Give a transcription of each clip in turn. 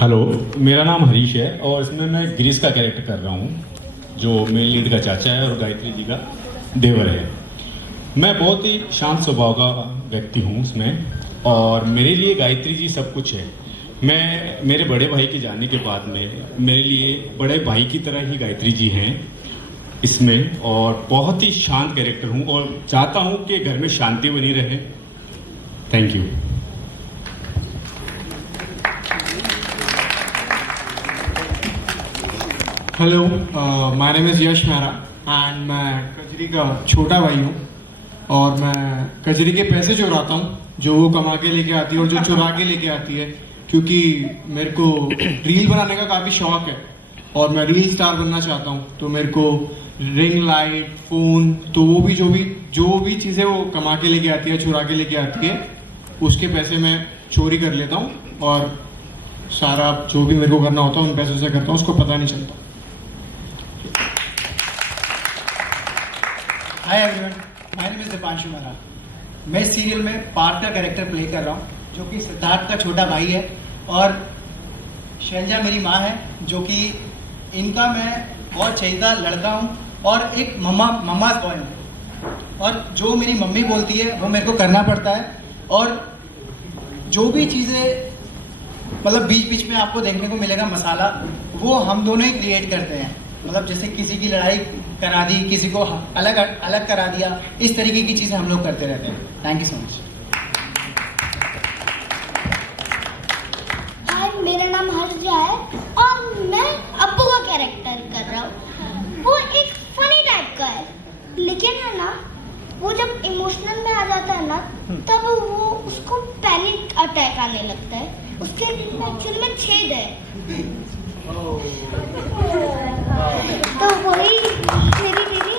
Hello, मेरा नाम हरीश है और इसमें मैं गिरीश का कैरेक्टर कर रहा हूँ, जो मेन लीड का चाचा है और गायत्री जी का देवर है। मैं बहुत ही शांत स्वभाव का व्यक्ति हूँ इसमें, और मेरे लिए गायत्री जी सब कुछ है। मैं मेरे बड़े भाई के जाने के बाद में मेरे लिए बड़े भाई की तरह ही गायत्री जी हैं इसमें, और बहुत ही शांत कैरेक्टर हूँ और चाहता हूँ कि घर में शांति बनी रहे। Thank you. Hello, my name is Yash Mehra and मैं कजरी का छोटा भाई हूँ और मैं कजरी के पैसे चुराता हूँ जो वो कमा के लेके आती है और जो चुरा के लेके आती है, क्योंकि मेरे को रील बनाने का काफ़ी शौक है और मैं रील स्टार बनना चाहता हूँ। तो मेरे को रिंग लाइट, फ़ोन, तो वो भी जो भी चीज़ें वो कमा के लेके आती है, चुरा के लेके आती है, उसके पैसे मैं चोरी कर लेता हूँ और सारा जो भी मेरे को करना होता है उन पैसों से करता हूँ, उसको पता नहीं चलता। Hi everyone, my name is Deepanshu Mehra. मैं इस सीरियल में पार्थ का कैरेक्टर प्ले कर रहा हूँ, जो कि सिद्धार्थ का छोटा भाई है, और शैलजा मेरी माँ है, जो कि इनका मैं बहुत चहेता लड़का हूँ और एक मम्मा बॉय हूँ। और जो मेरी मम्मी बोलती है वो मेरे को करना पड़ता है, और जो भी चीज़ें मतलब बीच बीच में आपको देखने को मिलेगा मसाला, वो हम दोनों ही क्रिएट करते हैं। मतलब जैसे किसी की लड़ाई करा दी, किसी को अलग अलग करा दिया, इस तरीके की चीज़ें हम लोग करते रहते हैं। Thank you so much. Hi, मेरा नाम हर्षा है और मैं अब्बू का कैरेक्टर कर रहा हूँ। वो एक फनी टाइप का है, लेकिन है ना, वो जब इमोशनल में आ जाता है ना, तब वो उसको पैनिक अटैक आने लगता है। उसके एक्चुअली में छेद है। तो वही मेरी दीदी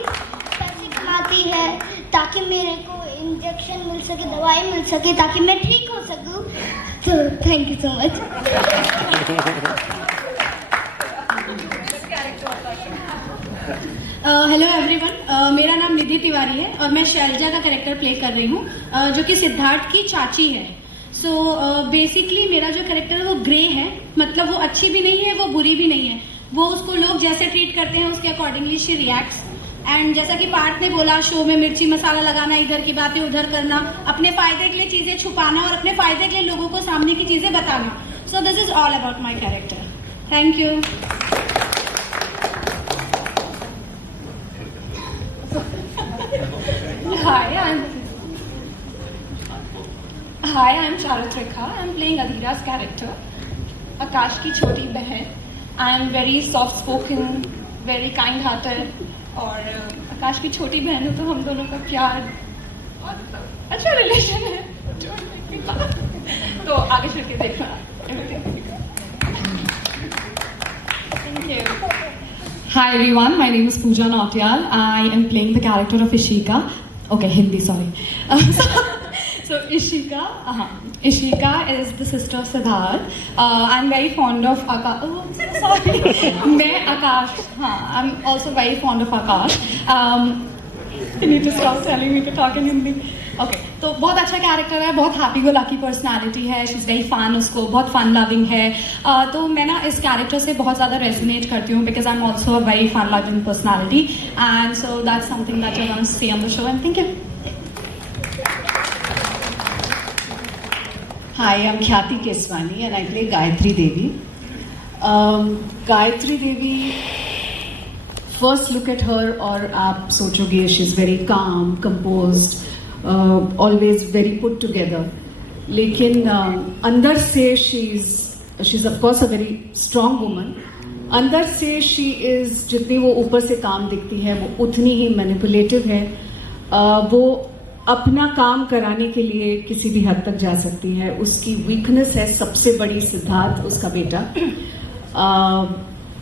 पैसे कमाती है ताकि मेरे को इंजेक्शन मिल सके, दवाई मिल सके, ताकि मैं ठीक हो सकूं। तो thank you so much. Hello everyone, मेरा नाम निधि तिवारी है और मैं शैलजा का कैरेक्टर प्ले कर रही हूँ, जो कि सिद्धार्थ की चाची है। सो बेसिकली मेरा जो कैरेक्टर है वो ग्रे है, मतलब वो अच्छी भी नहीं है, वो बुरी भी नहीं है। वो उसको लोग जैसे ट्रीट करते हैं उसके अकॉर्डिंगली शी रिएक्ट्स। एंड जैसा कि पार्थ ने बोला, शो में मिर्ची मसाला लगाना, इधर की बातें उधर करना, अपने फायदे के लिए चीजें छुपाना और अपने फायदे के लिए लोगों को सामने की चीजें बताना। So this is all about my character. Thank you. Hi, I'm Charatrika. I'm playing Adhira's character, Akash की छोटी बहन. I am very soft-spoken, very kind-hearted, और आकाश की छोटी बहन है, तो हम दोनों का प्यार और अच्छा रिलेशन है. तो आगे चल के देखना. Thank you. Hi everyone, my name is Pooja Nautiyal. I am playing the character of Ishika. Okay, Hindi, sorry. So Ishika is the sister of Siddharth. I'm very fond of Akash. Oh, I'm so sorry. मैं Akash. हाँ, I'm also very fond of Akash. You need to stop telling me to talk in Hindi. Okay, तो बहुत अच्छा character है, बहुत happy go lucky personality है, she is very fun, उसको बहुत फन लविंग है। तो मैं ना इस कैरेक्टर से बहुत ज़्यादा रेजोनेट करती हूँ, because I am also a very fun loving personality, and so that's something that I want to see on the show, and thank you. Hi, I'm Khyati Keswani and I play Gayatri Devi. Gayatri Devi, first look at her और आप सोचोगे she's very calm, composed, always very put together. लेकिन अंदर से she's of course a very strong woman. अंदर से she is, जितनी वो ऊपर से काम दिखती है वो उतनी ही मैनिपुलेटिव है। वो अपना काम कराने के लिए किसी भी हद तक जा सकती है। उसकी वीकनेस है सबसे बड़ी सिद्धार्थ, उसका बेटा।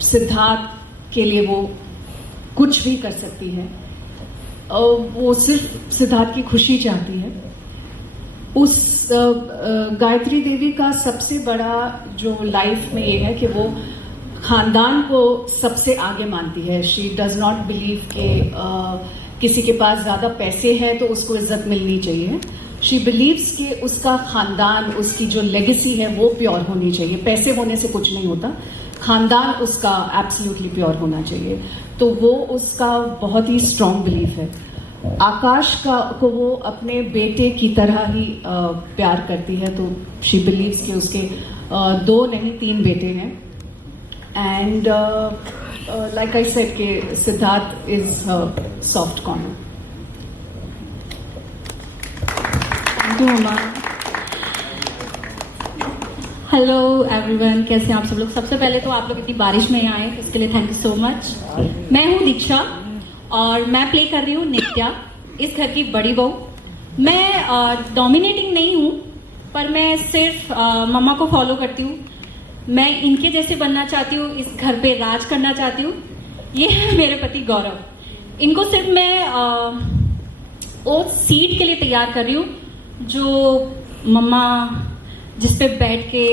सिद्धार्थ के लिए वो कुछ भी कर सकती है। वो सिर्फ सिद्धार्थ की खुशी चाहती है। उस गायत्री देवी का सबसे बड़ा जो लाइफ में ये है कि वो खानदान को सबसे आगे मानती है। शी डज नॉट बिलीव के किसी के पास ज़्यादा पैसे हैं तो उसको इज्जत मिलनी चाहिए। शी बिलीव्स कि उसका खानदान, उसकी जो लेगेसी है वो प्योर होनी चाहिए. पैसे होने से कुछ नहीं होता, खानदान उसका एब्सोल्युटली प्योर होना चाहिए. तो वो उसका बहुत ही स्ट्रॉन्ग बिलीफ है. आकाश को वो अपने बेटे की तरह ही प्यार करती है. तो शी बिलीव्स कि उसके 2 नहीं 3 बेटे हैं. एंड लाइक आई सेड कि Siddharth is soft corner. Thank you मम्मा. हेलो एवरीवन, कैसे हैं आप सब लोग? सबसे पहले तो आप लोग इतनी बारिश में आए इसके लिए थैंक यू सो मच. मैं हूँ दीक्षा और मैं प्ले कर रही हूँ नित्या, इस घर की बड़ी बहू. मैं डोमिनेटिंग नहीं हूँ, पर मैं सिर्फ मम्मा को फॉलो करती हूँ. मैं इनके जैसे बनना चाहती हूँ, इस घर पे राज करना चाहती हूँ. ये है मेरे पति गौरव. इनको सिर्फ मैं वो सीट के लिए तैयार कर रही हूँ जो मम्मा जिस पे बैठ के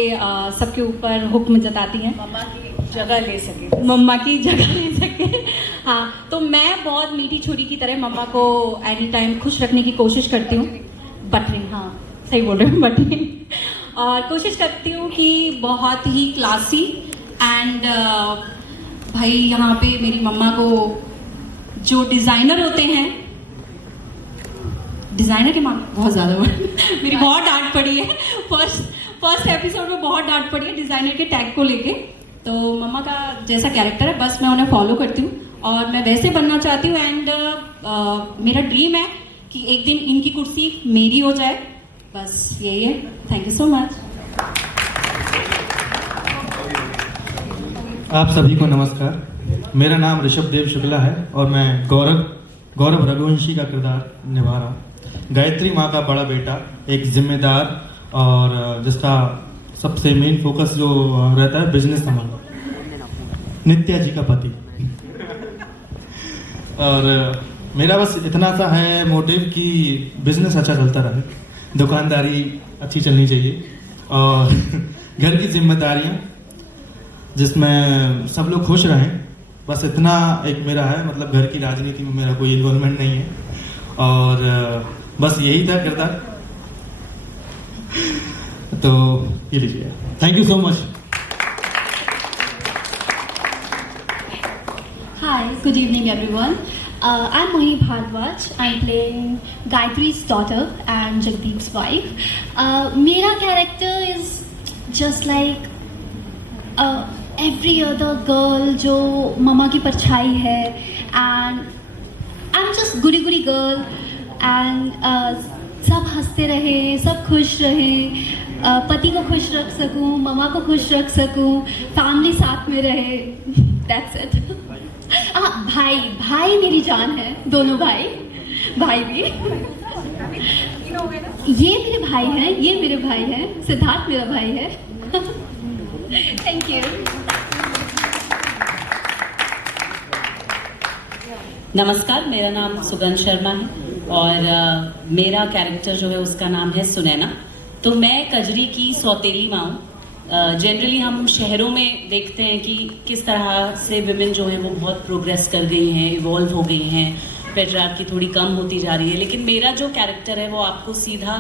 सबके ऊपर हुक्म जताती हैं, मम्मा की जगह ले सके. मम्मा की जगह ले सके. हाँ, तो मैं बहुत मीठी छुरी की तरह मम्मा को एनी टाइम खुश रखने की कोशिश करती हूँ. बटरिंग, हाँ सही बोल रहे हो, बटरिंग. और कोशिश करती हूँ कि बहुत ही क्लासी एंड भाई यहाँ पे मेरी मम्मा को जो डिज़ाइनर होते हैं, डिज़ाइनर के मामले बहुत ज़्यादा वर्ड मेरी बहुत डांट पड़ी है. फर्स्ट एपिसोड में बहुत डांट पड़ी है डिज़ाइनर के टैग को लेके. तो मम्मा का जैसा कैरेक्टर है बस मैं उन्हें फॉलो करती हूँ और मैं वैसे बनना चाहती हूँ. एंड मेरा ड्रीम है कि एक दिन इनकी कुर्सी मेरी हो जाए. बस यही है. Thank you so much. आप सभी को नमस्कार. मेरा नाम ऋषभ देव शुक्ला है और मैं गौरव रघुवंशी का किरदार निभा रहा हूँ. गायत्री माँ का बड़ा बेटा, एक जिम्मेदार और जिसका सबसे मेन फोकस जो रहता है बिजनेस संभालना, नित्या जी का पति. और मेरा बस इतना सा है मोटिव कि बिजनेस अच्छा चलता रहे, दुकानदारी अच्छी चलनी चाहिए और घर की जिम्मेदारियाँ जिसमें सब लोग खुश रहें. बस इतना एक मेरा है. मतलब घर की राजनीति में मेरा कोई इन्वॉल्वमेंट नहीं है और बस यही था किरदार. तो ये लीजिए. Thank you so much. Hi, good evening everyone. I'm Mohini Bhardwaj. I'm playing Gayatri's daughter and Jagdeep's wife. Mera character is just like every other girl जो मम्मा की परछाई है. And I'm just goody girl and सब हंसते रहे, सब खुश रहे, पति को खुश रख सकूं, मम्मा को खुश रख सकूं, फैमिली साथ में रहे. That's it. भाई मेरी जान है. दोनों भाई भी. ये मेरे भाई हैं, ये मेरे भाई हैं. सिद्धार्थ मेरा भाई है. Thank you. नमस्कार, मेरा नाम सुगंध शर्मा है और मेरा कैरेक्टर जो है उसका नाम है सुनैना. तो मैं कजरी की सौतेली माँ हूँ. जनरली हम शहरों में देखते हैं कि किस तरह से विमेन जो है वो बहुत प्रोग्रेस कर गई हैं, इवॉल्व हो गई हैं, पेट्रियार्की थोड़ी कम होती जा रही है. लेकिन मेरा जो कैरेक्टर है वो आपको सीधा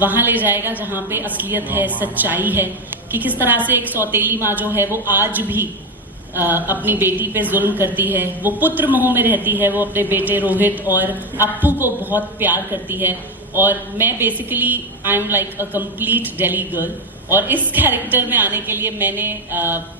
वहाँ ले जाएगा जहाँ पे असलियत है, सच्चाई है, कि किस तरह से एक सौतेली माँ जो है वो आज भी अपनी बेटी पे जुल्म करती है. वो पुत्र मोह में रहती है. वो अपने बेटे रोहित और अप्पू को बहुत प्यार करती है. और मैं basically I am like a complete Delhi girl. और इस कैरेक्टर में आने के लिए मैंने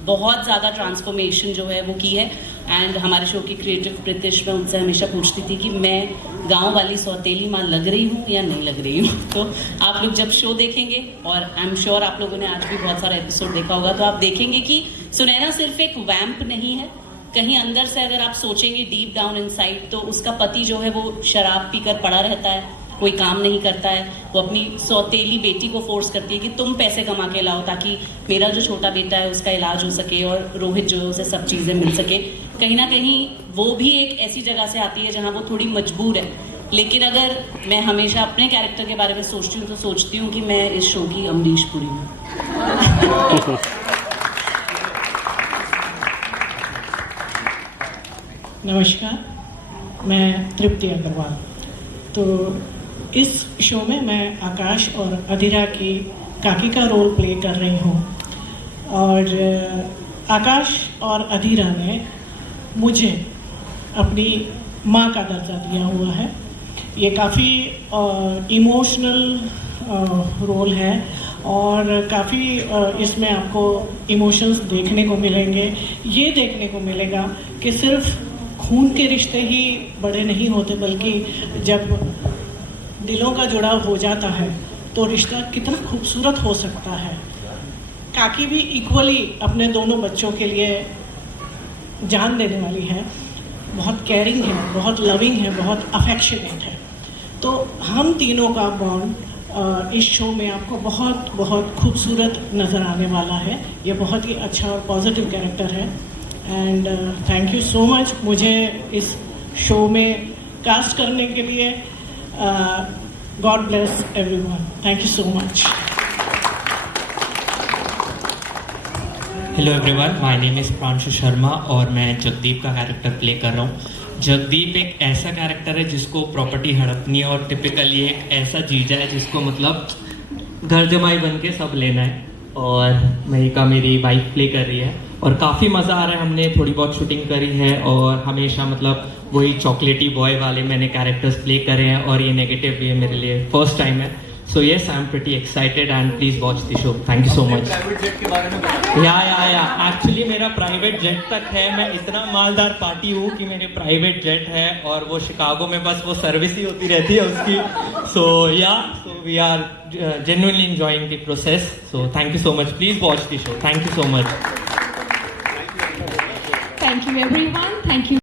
बहुत ज़्यादा ट्रांसफॉर्मेशन जो है वो की है. एंड हमारे शो की क्रिएटिव प्रीतिश में उनसे हमेशा पूछती थी कि मैं गांव वाली सौतेली माँ लग रही हूँ या नहीं लग रही हूँ. तो आप लोग जब शो देखेंगे, और आई एम श्योर आप लोगों ने आज भी बहुत सारा एपिसोड देखा होगा, तो आप देखेंगे कि सुनैना सिर्फ एक वैम्प नहीं है. कहीं अंदर से अगर आप सोचेंगे डीप डाउन इनसाइड, तो उसका पति जो है वो शराब पीकर पड़ा रहता है, कोई काम नहीं करता है. वो अपनी सौतेली बेटी को फोर्स करती है कि तुम पैसे कमा के लाओ ताकि मेरा जो छोटा बेटा है उसका इलाज हो सके और रोहित जो है उसे सब चीज़ें मिल सके. कहीं ना कहीं वो भी एक ऐसी जगह से आती है जहाँ वो थोड़ी मजबूर है. लेकिन अगर मैं हमेशा अपने कैरेक्टर के बारे में सोचती हूँ तो सोचती हूँ कि मैं इस शो की अमरीश पुरी हूँ. नमस्कार, मैं तृप्ति अग्रवाल. तो इस शो में मैं आकाश और अधीरा की काकी का रोल प्ले कर रही हूँ और आकाश और अधीरा ने मुझे अपनी माँ का दर्जा दिया हुआ है। ये काफ़ी इमोशनल रोल है और काफ़ी इसमें आपको इमोशंस देखने को मिलेंगे। ये देखने को मिलेगा कि सिर्फ खून के रिश्ते ही बड़े नहीं होते, बल्कि जब दिलों का जुड़ाव हो जाता है तो रिश्ता कितना खूबसूरत हो सकता है। काकी भी इक्वली अपने दोनों बच्चों के लिए जान देने वाली है, बहुत केयरिंग है, बहुत लविंग है, बहुत अफेक्शनेट है। तो हम तीनों का बॉन्ड इस शो में आपको बहुत बहुत खूबसूरत नज़र आने वाला है। ये बहुत ही अच्छा और पॉजिटिव कैरेक्टर है and thank you so much मुझे इस शो में कास्ट करने के लिए। God bless everyone, thank you so much. Hello everyone, my name is Pranshu Sharma और मैं जगदीप का कैरेक्टर प्ले कर रहा हूँ। जगदीप एक ऐसा कैरेक्टर है जिसको प्रॉपर्टी हड़पनी है और टिपिकली एक ऐसा जीजा है जिसको मतलब घर जमाई बन के सब लेना है। और महिका मेरी वाइफ प्ले कर रही है और काफ़ी मज़ा आ रहा है। हमने थोड़ी बहुत शूटिंग करी है और हमेशा मतलब वही चॉकलेटी बॉय वाले मैंने कैरेक्टर्स प्ले करे हैं और ये नेगेटिव भी है मेरे लिए, फर्स्ट टाइम है। So yes, I am pretty excited and please watch the show. Thank you so much. या एक्चुअली मेरा प्राइवेट जेट तक है। मैं इतना मालदार पार्टी हूँ कि मेरे प्राइवेट जेट है और वो शिकागो में बस वो सर्विस ही होती रहती है उसकी। So we are genuinely enjoying the process. So thank you so much, please watch the show. Thank you so much. Thank you everyone. Thank you.